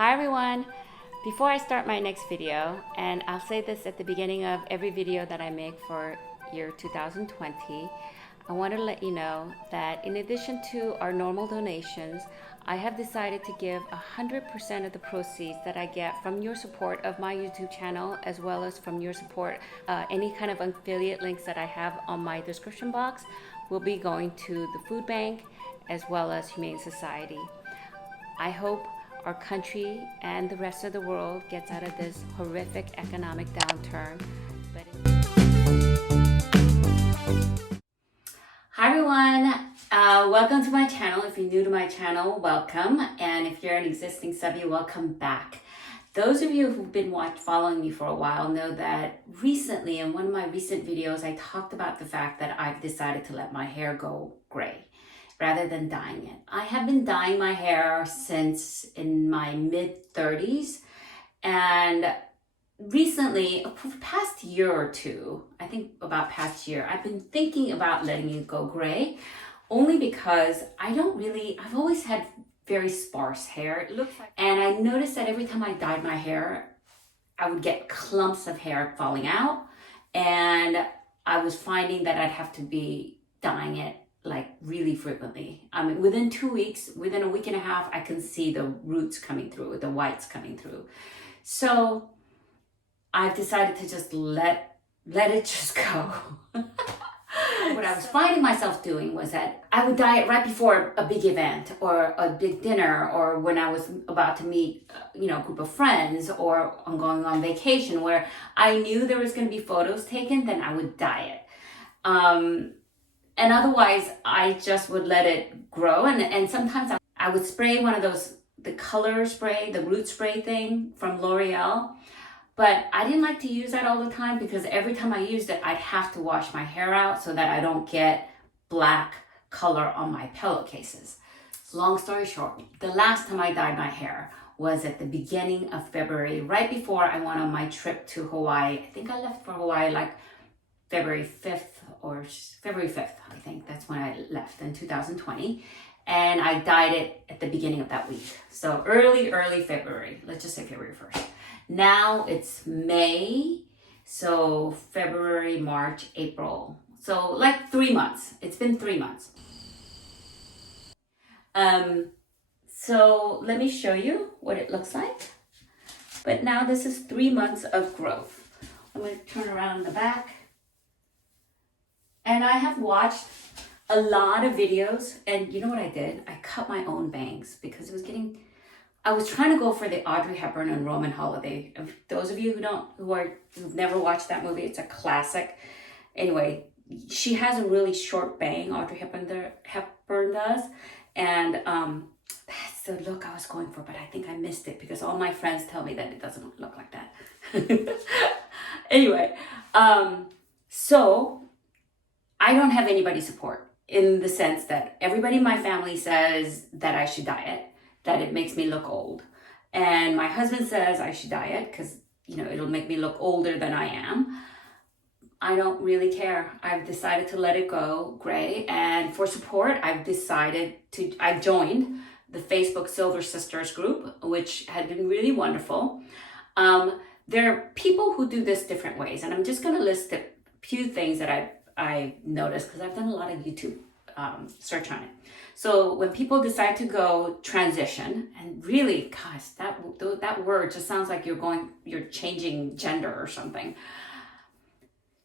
Hi everyone! Before I start my next video, and I'll say this at the beginning of every video that I make for year 2020, I want to let you know that in addition to our normal donations, I have decided to give 100% of the proceeds that I get from your support of my YouTube channel, as well as from your support, any kind of affiliate links that I have on my description box will be going to the food bank as well as Humane Society. I hope our country and the rest of the world gets out of this horrific economic downturn. Hi everyone, welcome to my channel. If you're new to my channel, welcome, and if you're an existing subby, welcome back. Those of you who've been following me for a while know that recently, in one of my recent videos, I talked about the fact that I've decided to let my hair go gray rather than dyeing it. I have been dyeing my hair since in my mid-30s, and recently, for the past year or two, I think about past year, I've been thinking about letting it go gray, only because I've always had very sparse hair. It looks like, and I noticed that every time I dyed my hair, I would get clumps of hair falling out, and I was finding that I'd have to be dyeing it like really frequently. I mean, within 2 weeks, within a week and a half, I can see the roots coming through, the whites coming through. So I've decided to just let it just go. What I was finding myself doing was that I would dye it right before a big event or a big dinner, or when I was about to meet, a group of friends, or I'm going on vacation where I knew there was going to be photos taken, then I would dye it. And otherwise, I just would let it grow. And sometimes I would spray one of those, the color spray, the root spray thing from L'Oreal. But I didn't like to use that all the time, because every time I used it, I'd have to wash my hair out so that I don't get black color on my pillowcases. Long story short, the last time I dyed my hair was at the beginning of February, right before I went on my trip to Hawaii. I think I left for Hawaii like February 5th, I think that's when I left in 2020. And I dyed it at the beginning of that week. So early February, let's just say February 1st. Now it's May, so February, March, April. So like 3 months. It's been 3 months. So let me show you what it looks like. But now this is 3 months of growth. I'm going to turn around the back. And I have watched a lot of videos, and you know what I did? I cut my own bangs because I was trying to go for the Audrey Hepburn and Roman Holiday. Those of you who've never watched that movie, it's a classic. Anyway, she has a really short bang, Audrey Hepburn does, and that's the look I was going for, but I think I missed it because all my friends tell me that it doesn't look like that. Anyway, so I don't have anybody's support, in the sense that everybody in my family says that I should dye it, that it makes me look old. And my husband says I should dye it because, it'll make me look older than I am. I don't really care. I've decided to let it go gray. And for support, I joined the Facebook Silver Sisters group, which had been really wonderful. There are people who do this different ways. And I'm just going to list a few things that I noticed, because I've done a lot of YouTube search on it. So when people decide to go transition, and really, gosh, that word just sounds like you're changing gender or something.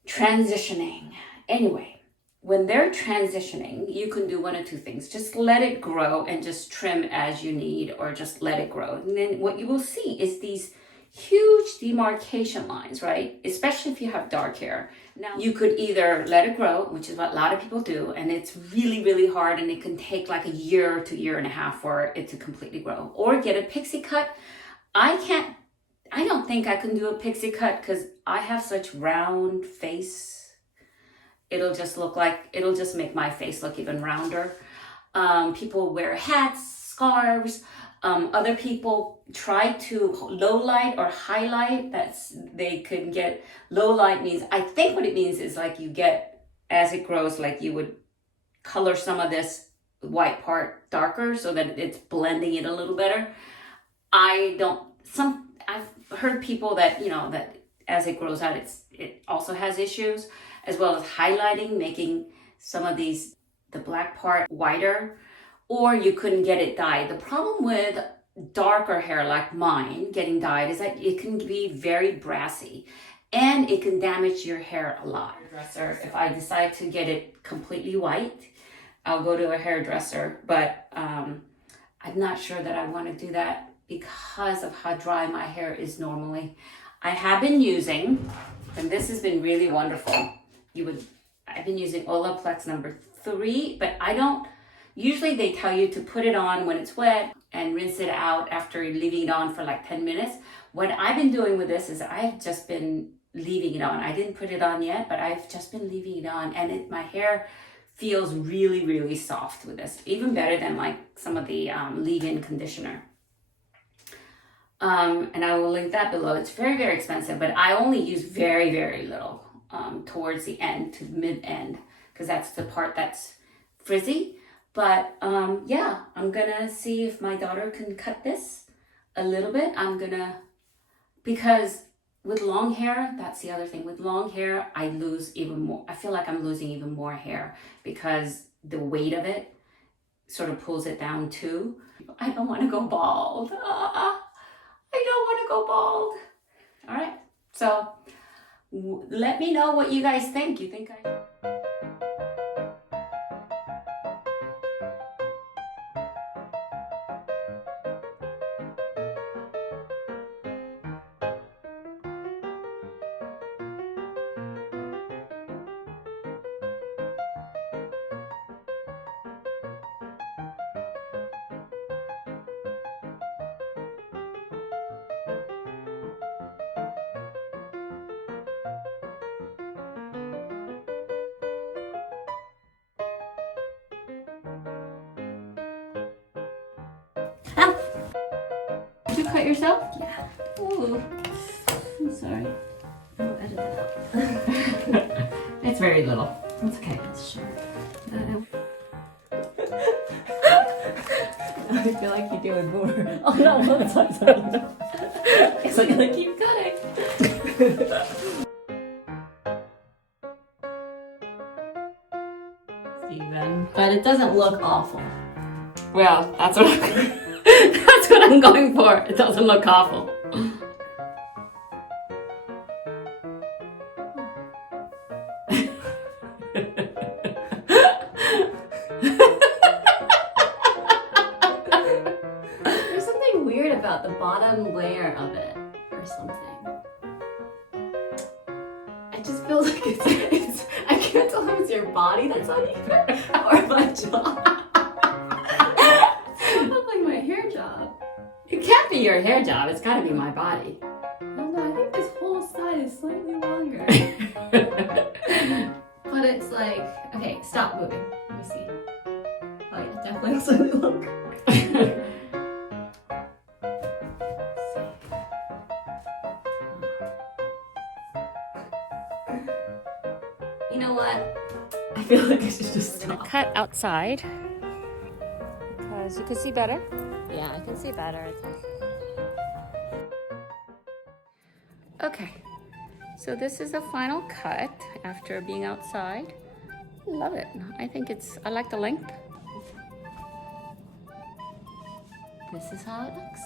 Transitioning. Anyway, when they're transitioning, you can do one of two things. Just let it grow and just trim as you need, or just let it grow. And then what you will see is these huge demarcation lines, right? Especially if you have dark hair. Now, you could either let it grow, which is what a lot of people do, and it's really, really hard, and it can take like a year to year and a half for it to completely grow, or get a pixie cut. I don't think I can do a pixie cut because I have such round face. It'll just make my face look even rounder. People wear hats, scarves. Other people try to low light or highlight. They could get low light means, I think what it means is like you get, as it grows, like you would color some of this white part darker so that it's blending it a little better. I've heard people that, you know, that as it grows out, it also has issues, as well as highlighting, making some of the black part whiter, or you couldn't get it dyed. The problem with darker hair like mine getting dyed is that it can be very brassy and it can damage your hair a lot. Hairdresser, if I decide to get it completely white, I'll go to a hairdresser, but I'm not sure that I want to do that because of how dry my hair is normally. I have been using, and this has been really wonderful, I've been using Olaplex number 3, but I don't, usually they tell you to put it on when it's wet and rinse it out after leaving it on for like 10 minutes. What I've been doing with this is I've just been leaving it on. I didn't put it on yet, but I've just been leaving it on, and my hair feels really, really soft with this. Even better than like some of the leave-in conditioner. And I will link that below. It's very, very expensive, but I only use very, very little towards the end to mid-end, because that's the part that's frizzy. But yeah, I'm gonna see if my daughter can cut this a little bit. Because with long hair, that's the other thing. With long hair, I lose even more. I feel like I'm losing even more hair because the weight of it sort of pulls it down too. I don't want to go bald. I don't want to go bald. All right. So let me know what you guys think. You think I... Ow. Did you cut yourself? Yeah. Ooh, I'm sorry. I'll edit that out. It's very little. It's okay. It's short. I feel like you're doing more. Oh no, one side, sorry. Guess I'm gonna keep cutting. Steven. But it doesn't look awful. Well, that's what that's what I'm going for. It doesn't look awful. There's something weird about the bottom layer of it, or something. I just feel like it's I can't tell if it's your body that's uneven or my job. It look like my hair job. It can't be your hair job. It's got to be my body. Oh no, I think this whole side is slightly longer. But it's like, okay, stop moving. Let me see. Oh yeah, definitely slightly longer. You know what? I feel like I should just stop. Cut outside because you can see better. Yeah, I can see better, I think. Okay, so this is the final cut after being outside. Love it. I like the length. This is how it looks.